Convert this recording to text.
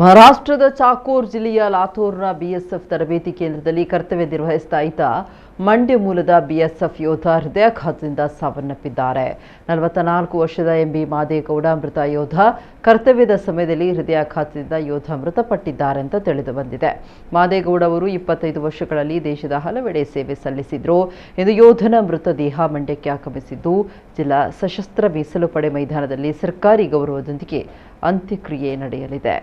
ಮಹಾರಾಷ್ಟ್ರದ ಚಾಕೋರ್ ಜಿಲ್ಲೆಯ ಲಾತೂರ್ನ ಬಿಎಸ್ಎಫ್ ತರಬೇತಿ ಕೇಂದ್ರದಲ್ಲಿ ಕರ್ತವ್ಯ ನಿರ್ವಹಿಸ್ತಾ ಇದ್ದ ಮಂಡ್ಯ ಮೂಲದ ಬಿಎಸ್ಎಫ್ ಯೋಧ ಹೃದಯಾಘಾತದಿಂದ ಸಾವನ್ನಪ್ಪಿದ್ದಾರೆ. 44 ವರ್ಷದ ಎಂಬಿ ಮಾದೇಗೌಡ ಮೃತ ಯೋಧ. ಕರ್ತವ್ಯದ ಸಮಯದಲ್ಲಿ ಹೃದಯಾಘಾತದಿಂದ ಯೋಧ ಮೃತಪಟ್ಟಿದ್ದಾರೆ ಅಂತ ತಿಳಿದು ಬಂದಿದೆ. ಮಾದೇಗೌಡ ಅವರು 25 ವರ್ಷಗಳಲ್ಲಿ ದೇಶದ ಹಲವೆಡೆ ಸೇವೆ ಸಲ್ಲಿಸಿದ್ರು. ಇಂದು ಯೋಧನ ಮೃತದೇಹ ಮಂಡ್ಯಕ್ಕೆ ಆಗಮಿಸಿದ್ದು ಜಿಲ್ಲಾ ಸಶಸ್ತ್ರ ಮೀಸಲು ಪಡೆ ಮೈದಾನದಲ್ಲಿ ಸರ್ಕಾರಿ ಗೌರವದೊಂದಿಗೆ ಅಂತ್ಯಕ್ರಿಯೆ ನಡೆಯಲಿದೆ.